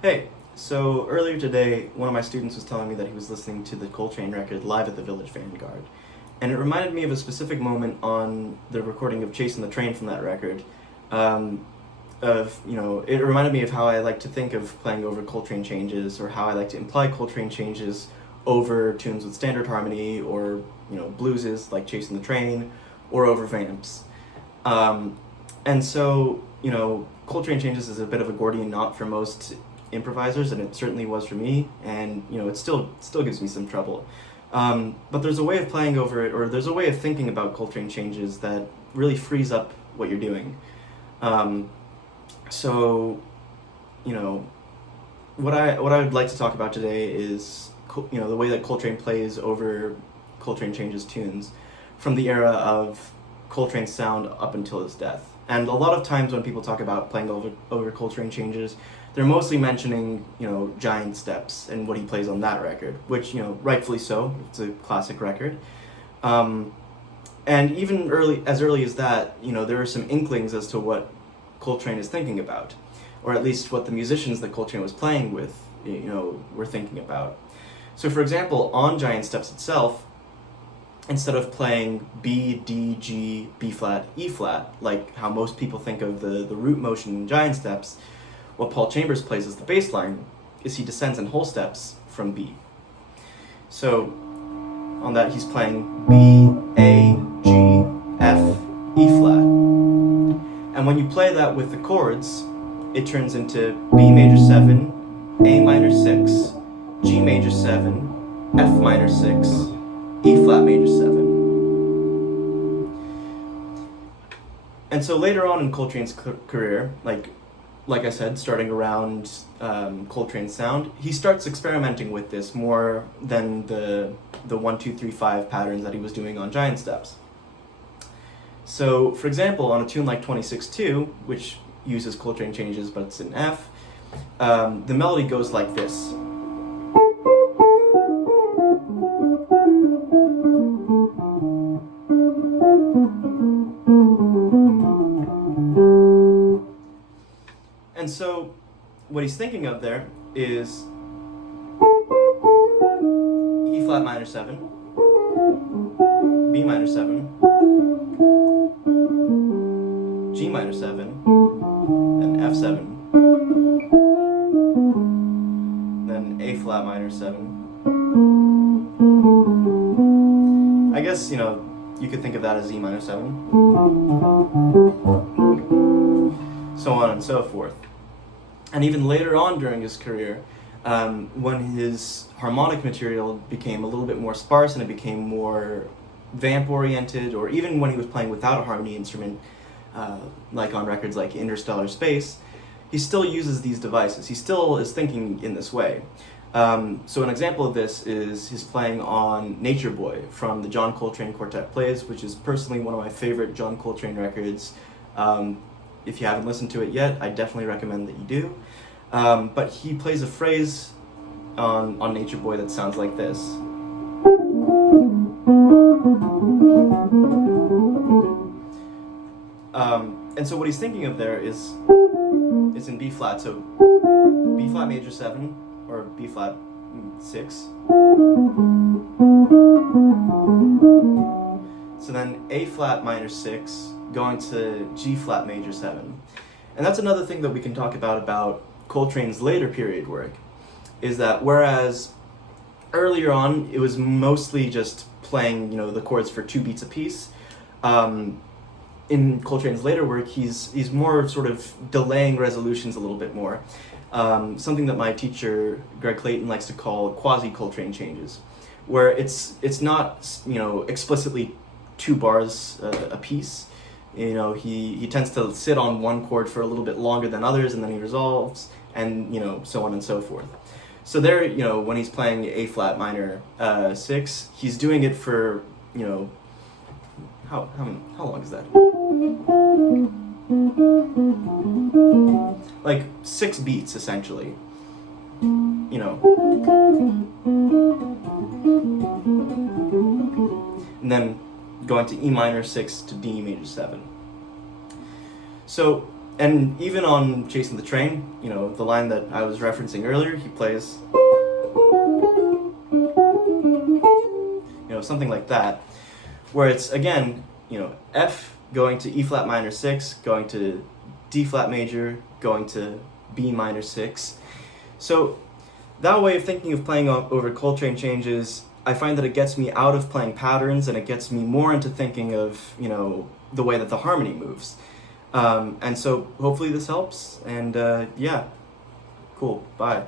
Hey, so earlier today, one of my students was telling me that he was listening to the Coltrane record live at the Village Vanguard. And it reminded me of a specific moment on the recording of Chasin the Trane from that record. It reminded me of how I like to think of playing over Coltrane Changes, or how I like to imply Coltrane Changes over tunes with standard harmony, or, blueses like Chasin the Trane, or over vamps. And so, Coltrane Changes is a bit of a Gordian knot for most improvisers, and it certainly was for me, and it still gives me some trouble. But there's a way of playing over it, or there's a way of thinking about Coltrane Changes that really frees up what you're doing. So, what I would like to talk about today is the way that Coltrane plays over Coltrane Changes tunes from the era of Coltrane's sound up until his death. And a lot of times when people talk about playing over Coltrane Changes, they're mostly mentioning, Giant Steps and what he plays on that record, which, rightfully so, it's a classic record. And even as early as that, there are some inklings as to what Coltrane is thinking about, or at least what the musicians that Coltrane was playing with, were thinking about. So for example, on Giant Steps itself, instead of playing B, D, G, B flat, E flat, like how most people think of the root motion in Giant Steps, what Paul Chambers plays as the bass line is he descends in whole steps from B. So on that he's playing B, A, G, F, E flat. And when you play that with the chords, it turns into B major 7, A minor 6, G major 7, F minor 6, E flat major 7. And so later on in Coltrane's career, like I said, starting around Coltrane's sound, he starts experimenting with this more than the 1, 2, 3, 5 patterns that he was doing on Giant Steps. So, for example, on a tune like 26-2, which uses Coltrane Changes but it's in F, the melody goes like this. And so, what he's thinking of there is E flat minor 7, B minor 7, G minor 7, then F7, then A flat minor 7. I guess, you could think of that as E minor 7. So on and so forth. And even later on during his career, when his harmonic material became a little bit more sparse and it became more vamp-oriented, or even when he was playing without a harmony instrument, like on records like Interstellar Space, he still uses these devices. He still is thinking in this way. So an example of this is his playing on Nature Boy from the John Coltrane Quartet Plays, which is personally one of my favorite John Coltrane records. If you haven't listened to it yet, I definitely recommend that you do. But he plays a phrase on Nature Boy that sounds like this. And so what he's thinking of there is in B flat, so B flat major 7, or B flat 6. So then A flat minor 6, going to G flat major 7. And that's another thing that we can talk about Coltrane's later period work, is that whereas earlier on it was mostly just playing, the chords for 2 beats apiece, in Coltrane's later work he's more sort of delaying resolutions a little bit more. Something that my teacher Greg Clayton likes to call quasi-Coltrane changes, where it's not, explicitly 2 bars a piece. He tends to sit on one chord for a little bit longer than others, and then he resolves, and so on and so forth. So there, when he's playing A flat minor 6, he's doing it for, how long is that? Like 6 beats essentially. And then going to E minor 6 to D major 7. So And even on Chasin the Trane, you know, the line that I was referencing earlier, he plays, you know, something like that, where it's, again, you know, F going to E flat minor 6, going to D flat major, going to B minor 6. So that way of thinking of playing over Coltrane Changes, I find that it gets me out of playing patterns, and it gets me more into thinking of, you know, the way that the harmony moves. And so hopefully this helps, and yeah, cool, bye.